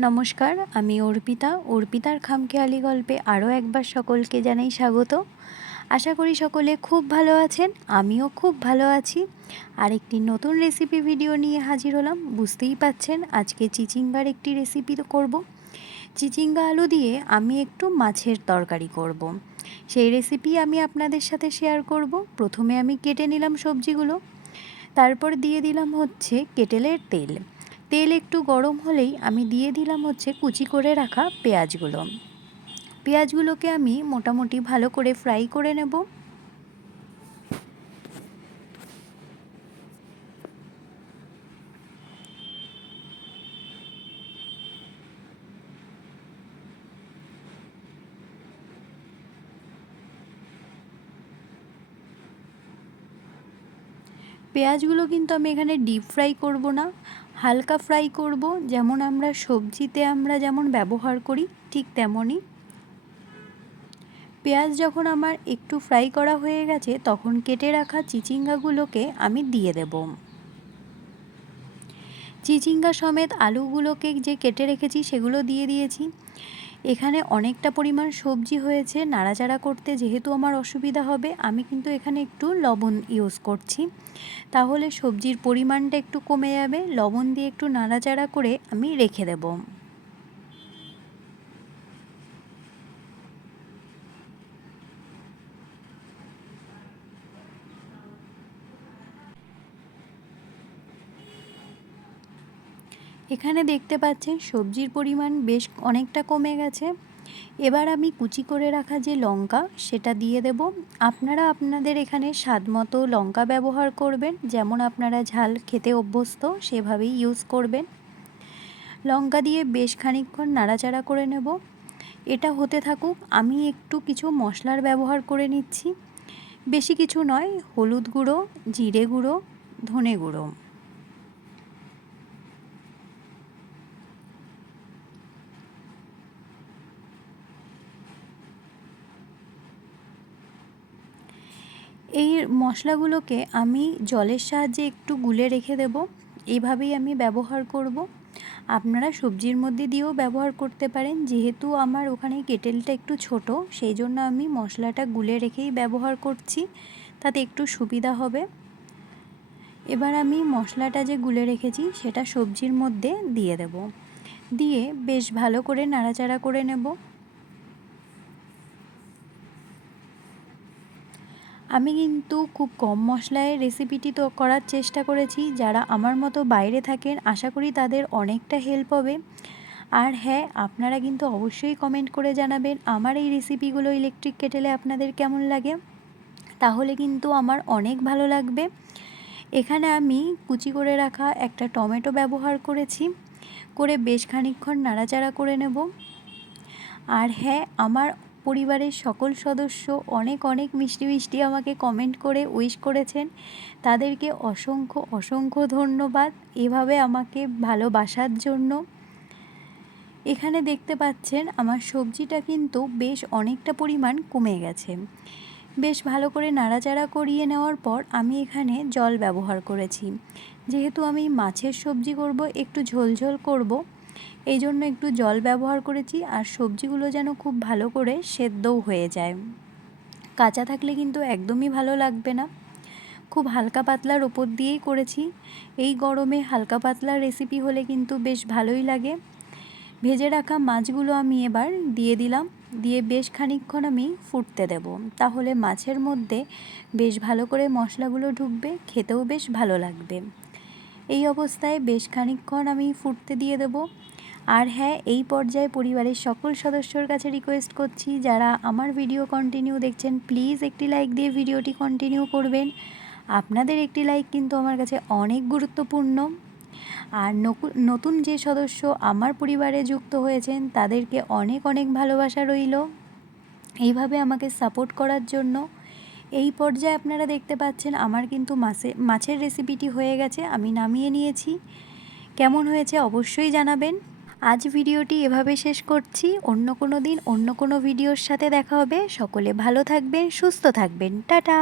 নমস্কার, আমি অর্পিতা। অর্পিতার খামখেয়ালি গল্পে আরও একবার সকলকে জানাই স্বাগত। আশা করি সকলে খুব ভালো আছেন, আমিও খুব ভালো আছি। আর একটি নতুন রেসিপি ভিডিও নিয়ে হাজির হলাম। বুঝতেই পাচ্ছেন, আজকে চিচিঙ্গার একটি রেসিপি করব। চিচিঙ্গা আলু দিয়ে আমি একটু মাছের তরকারি করব। সেই রেসিপি আমি আপনাদের সাথে শেয়ার করব। প্রথমে আমি কেটে নিলাম সবজিগুলো। তারপর দিয়ে দিলাম হচ্ছে কেটেলের তেল। তেল একটু গরম হলেই আমি দিয়ে দিলাম হচ্ছে কুচি করে রাখা পেঁয়াজগুলো। পেঁয়াজগুলোকে আমি মোটামুটি ভালো করে ফ্রাই করে নেব। পেঁয়াজগুলো কিন্তু আমি এখানে ডিপ ফ্রাই করব না। হালকা ফ্রাই করব, যেমন আমরা সবজিতে আমরা যেমন ব্যবহার করি, ঠিক তেমনই। পেঁয়াজ যখন আমার একটু ফ্রাই করা হয়ে গেছে, তখন কেটে রাখা চিচিঙ্গাগুলোকে আমি দিয়ে দেব। চিচিঙ্গা সমেত আলুগুলোকে যে কেটে রেখেছি, সেগুলো দিয়ে দিয়েছি। এখানে অনেকটা পরিমাণ সবজি হয়েছে। নাড়াচাড়া করতে যেহেতু আমার অসুবিধা হবে, আমি কিন্তু এখানে একটু লবণ ইউজ করছি। তাহলে সবজির পরিমাণটা একটু কমে যাবে, লবণ দিয়ে একটু নাড়াচাড়া করে আমি রেখে দেবো। এখানে দেখতে পাচ্ছেন সবজির পরিমাণ বেশ অনেকটা কমে গেছে। এবার আমি কুচি করে রাখা যে লঙ্কা, সেটা দিয়ে দেব। আপনারা আপনাদের এখানে স্বাদ মতো লঙ্কা ব্যবহার করবেন। যেমন আপনারা ঝাল খেতে অভ্যস্ত, সেভাবেই ইউজ করবেন। লঙ্কা দিয়ে বেশ খানিকক্ষণ নাড়াচাড়া করে নেব। এটা হতে থাকুক, আমি একটু কিছু মশলার ব্যবহার করে নিচ্ছি। বেশি কিছু নয়, হলুদ গুঁড়ো, জিরে গুঁড়ো, ধনে গুঁড়ো। এই মশলাগুলোকে আমি জলের সাহায্যে একটু গুলে রেখে দেব। এইভাবেই আমি ব্যবহার করব। আপনারা সবজির মধ্যে দিয়েও ব্যবহার করতে পারেন। যেহেতু আমার ওখানে কেটেলটা একটু ছোট, সেই জন্য আমি মশলাটা গুলে রেখেই ব্যবহার করছি। তাতে একটু সুবিধা হবে। এবার আমি মশলাটা যে গুলে রেখেছি, সেটা সবজির মধ্যে দিয়ে দেব। দিয়ে বেশ ভালো করে নাড়াচাড়া করে নেব। আমি কিন্তু খুব কম মশলায় রেসিপিটি তো করার চেষ্টা করেছি। যারা আমার মতো বাইরে থাকেন, আশা করি তাদের অনেকটা হেল্প হবে। আর হ্যাঁ আপনারা কিন্তু অবশ্যই কমেন্ট করে জানাবেন, আমার এই রেসিপিগুলো ইলেকট্রিক কেটেলে আপনাদের কেমন লাগে? তাহলে কিন্তু আমার অনেক ভালো লাগবে। এখানে আমি কুচি করে রাখা একটা টমেটো ব্যবহার করেছি। করে বেশ খানিক্ষণ নাড়াচাড়া করে নেব। আর হ্যাঁ আমার পরিবারের সকল সদস্য অনেক অনেক মিষ্টি মিষ্টি আমাকে কমেন্ট করে উইশ করেছেন। তাদেরকে অসংখ্য অসংখ্য ধন্যবাদ এভাবে আমাকে ভালোবাসার জন্য। এখানে দেখতে পাচ্ছেন আমার সবজিটা কিন্তু বেশ অনেকটা পরিমাণ কমে গেছে। বেশ ভালো করে নাড়াচাড়া করিয়ে নেওয়ার পর আমি এখানে জল ব্যবহার করেছি। যেহেতু আমি মাছের সবজি করব, একটু ঝোলঝোল করব এই জন্য একটু জল ব্যবহার করেছি আর সবজিগুলো যেন খুব ভালো করে সেদ্ধও হয়ে যায়। কাঁচা থাকলে কিন্তু একদমই ভালো লাগবে না। খুব হালকা পাতলার ওপর দিয়েই করেছি। এই গরমে হালকা পাতলা রেসিপি হলে কিন্তু বেশ ভালোই লাগে। ভেজে রাখা মাছগুলো আমি এবার দিয়ে দিলাম। দিয়ে বেশ খানিকক্ষণ আমি ফুটতে দেব। তাহলে মাছের মধ্যে বেশ ভালো করে মশলাগুলো ঢুকবে, খেতেও বেশ ভালো লাগবে। এই অবস্থায় বেশ খানিকক্ষণ আমি ফুটতে দিয়ে দেবো। আর হ্যাঁ এই পর্যায়ে পরিবারের সকল সদস্যর কাছে রিকোয়েস্ট করছি, যারা আমার ভিডিও কন্টিনিউ দেখছেন প্লিজ একটি লাইক দিয়ে ভিডিওটি কন্টিনিউ করবেন। আপনাদের একটি লাইক কিন্তু আমার কাছে অনেক গুরুত্বপূর্ণ। আর নতুন যে সদস্য আমার পরিবারে যুক্ত হয়েছেন, তাদেরকে অনেক অনেক ভালোবাসা রইল। এইভাবে আমাকে সাপোর্ট করার জন্য এই পর্যায়ে আপনারা দেখতে পাচ্ছেন আমার কিন্তু মাছে, মাছের রেসিপিটি হয়ে গেছে, আমি নামিয়ে নিয়েছি। কেমন হয়েছে অবশ্যই জানাবেন। আজ ভিডিওটি এভাবে শেষ করছি। অন্য কোনো দিন অন্য কোনো ভিডিওর সাথে দেখা হবে। সকলে ভালো থাকবেন, সুস্থ থাকবেন। টাটা!